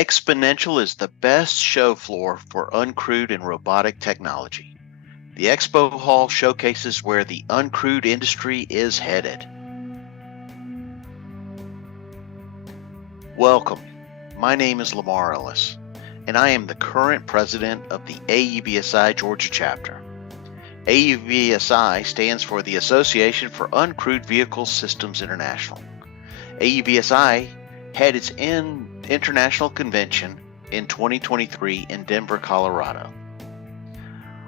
Xponential is the best show floor for uncrewed and robotic technology. The Expo Hall showcases where the uncrewed industry is headed. Welcome. My name is Lamar Ellis, and I am the current president of the AUVSI Georgia Chapter. AUVSI stands for the Association for Uncrewed Vehicle Systems International. AUVSI had its international convention in 2023 in Denver, Colorado.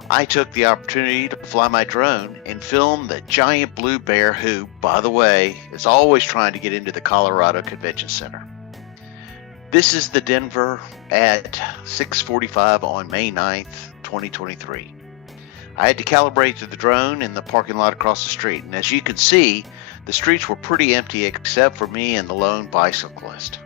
I took the opportunity to fly my drone and film the giant blue bear who, by the way, is always trying to get into the Colorado Convention Center. This is the Denver at 6:45 on May 9th, 2023. I had to calibrate to the drone in the parking lot across the street, and as you can see, the streets were pretty empty except for me and the lone bicyclist.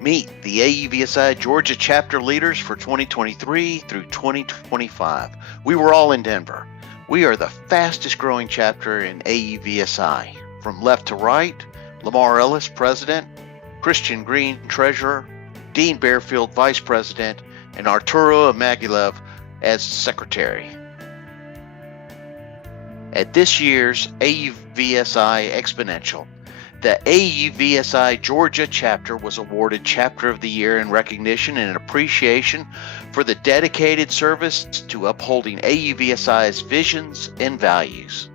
Meet the AUVSI Georgia Chapter leaders for 2023 through 2025. We were all in Denver. We are the fastest growing chapter in AUVSI. From left to right, Lamar Ellis, President, Christian Green, Treasurer, Dean Bearfield, Vice President, and Arturo Amagulev as Secretary. At this year's AUVSI XPonential, the AUVSI Georgia Chapter was awarded Chapter of the Year in recognition and appreciation for the dedicated service to upholding AUVSI's visions and values.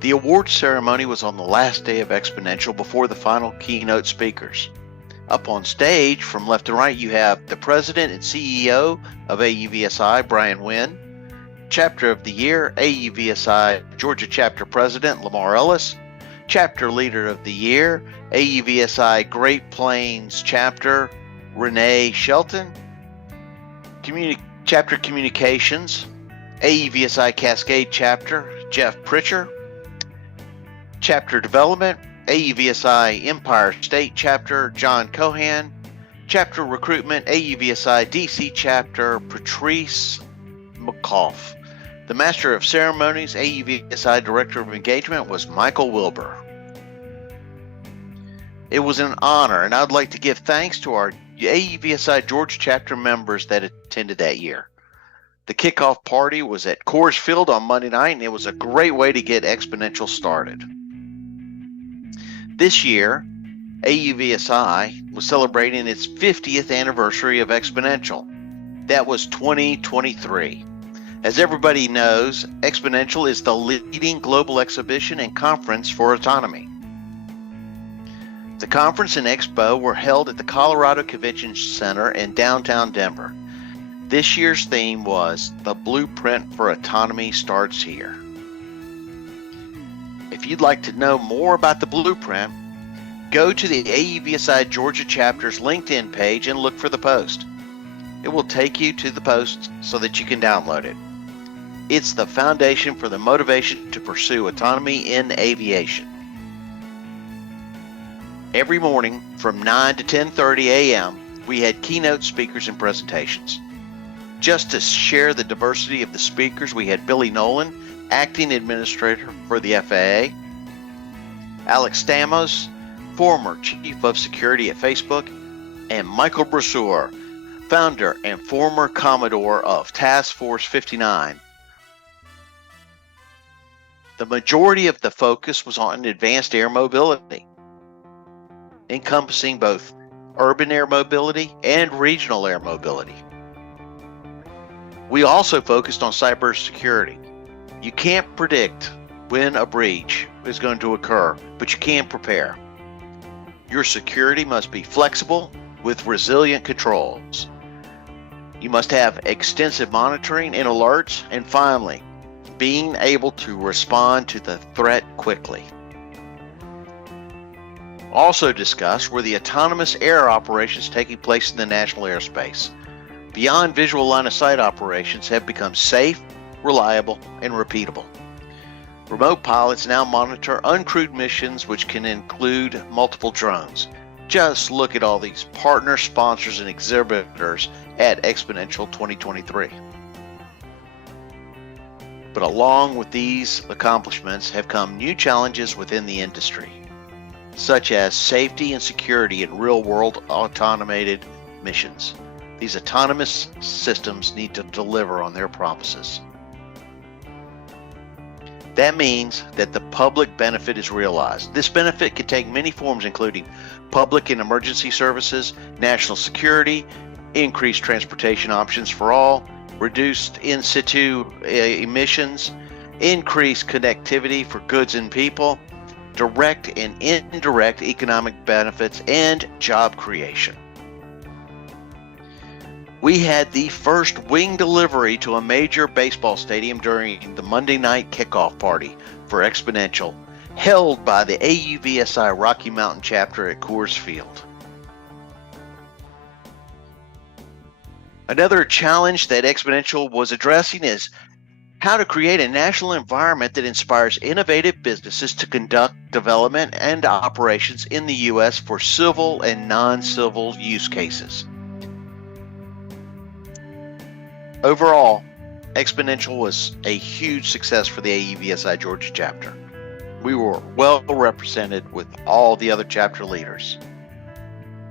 The award ceremony was on the last day of XPonential before the final keynote speakers. Up on stage, from left to right, you have the President and CEO of AUVSI, Brian Wynn, Chapter of the Year, AUVSI Georgia Chapter President Lamar Ellis, Chapter Leader of the Year, AUVSI Great Plains Chapter Renee Shelton, Chapter Communications, AUVSI Cascade Chapter Jeff Pritchard, Chapter Development, AUVSI Empire State Chapter John Cohan, Chapter Recruitment, AUVSI DC Chapter Patrice McCoff. The Master of Ceremonies, AUVSI Director of Engagement, was Michael Wilbur. It was an honor, and I'd like to give thanks to our AUVSI Georgia Chapter members that attended that year. The kickoff party was at Coors Field on Monday night, and it was a great way to get XPonential started. This year, AUVSI was celebrating its 50th anniversary of XPonential. That was 2023. As everybody knows, XPonential is the leading global exhibition and conference for autonomy. The conference and expo were held at the Colorado Convention Center in downtown Denver. This year's theme was "The Blueprint for Autonomy Starts Here." If you'd like to know more about the blueprint, go to the AUVSI Georgia Chapter's LinkedIn page and look for the post. It will take you to the post so that you can download it. It's the foundation for the motivation to pursue autonomy in aviation. Every morning from 9 to 10:30 a.m., we had keynote speakers and presentations. Just to share the diversity of the speakers, we had Billy Nolan, Acting Administrator for the FAA, Alex Stamos, former Chief of Security at Facebook, and Michael Brasseur, founder and former Commodore of Task Force 59. The majority of the focus was on advanced air mobility, encompassing both urban air mobility and regional air mobility. We also focused on cybersecurity. You can't predict when a breach is going to occur, but you can prepare. Your security must be flexible with resilient controls. You must have extensive monitoring and alerts, and finally, being able to respond to the threat quickly. Also discussed were the autonomous air operations taking place in the national airspace. Beyond visual line of sight operations have become safe, reliable, and repeatable. Remote pilots now monitor uncrewed missions which can include multiple drones. Just look at all these partners, sponsors, and exhibitors at Xponential 2023. But along with these accomplishments have come new challenges within the industry, such as safety and security in real-world automated missions. These autonomous systems need to deliver on their promises. That means that the public benefit is realized. This benefit can take many forms, including public and emergency services, national security, increased transportation options for all, reduced in situ emissions, increased connectivity for goods and people, direct and indirect economic benefits, and job creation. We had the first wing delivery to a major baseball stadium during the Monday night kickoff party for Xponential, held by the AUVSI Rocky Mountain Chapter at Coors Field. Another challenge that Xponential was addressing is how to create a national environment that inspires innovative businesses to conduct development and operations in the U.S. for civil and non-civil use cases. Overall, Xponential was a huge success for the AUVSI Georgia Chapter. We were well represented with all the other chapter leaders.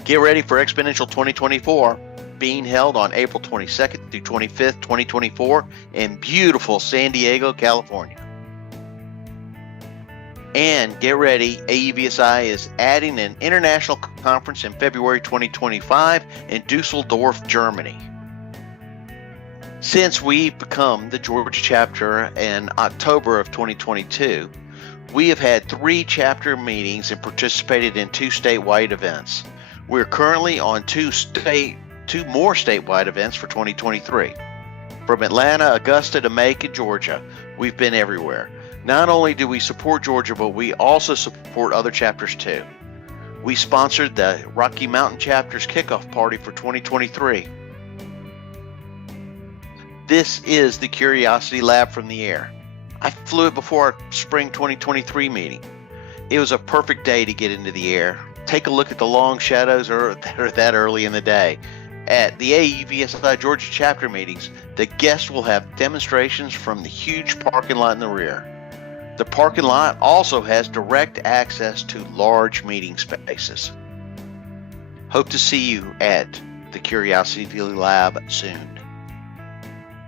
Get ready for Xponential 2024, being held on April 22nd through 25th, 2024 in beautiful San Diego, California. And get ready, AUVSI is adding an international conference in February 2025 in Dusseldorf, Germany. Since we've become the Georgia Chapter in October of 2022, we have had 3 chapter meetings and participated in 2 statewide events. We're currently on 2 more statewide events for 2023. From Atlanta, Augusta to Macon, Georgia, we've been everywhere. Not only do we support Georgia, but we also support other chapters too. We sponsored the Rocky Mountain Chapter's kickoff party for 2023. This is the Curiosity Lab from the air. I flew it before our spring 2023 meeting. It was a perfect day to get into the air. Take a look at the long shadows that are that early in the day. At the AUVSI Georgia Chapter meetings, the guests will have demonstrations from the huge parking lot in the rear. The parking lot also has direct access to large meeting spaces. Hope to see you at the Curiosity Lab soon.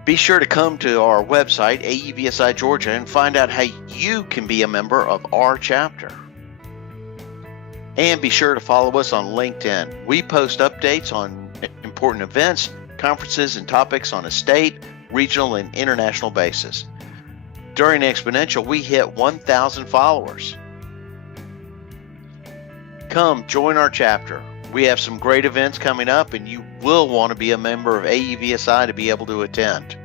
Be sure to come to our website, AUVSI Georgia, and find out how you can be a member of our chapter. And be sure to follow us on LinkedIn. We post updates on important events, conferences, and topics on a state, regional, and international basis. During Xponential, we hit 1,000 followers. Come join our chapter. We have some great events coming up, and you will want to be a member of AUVSI to be able to attend.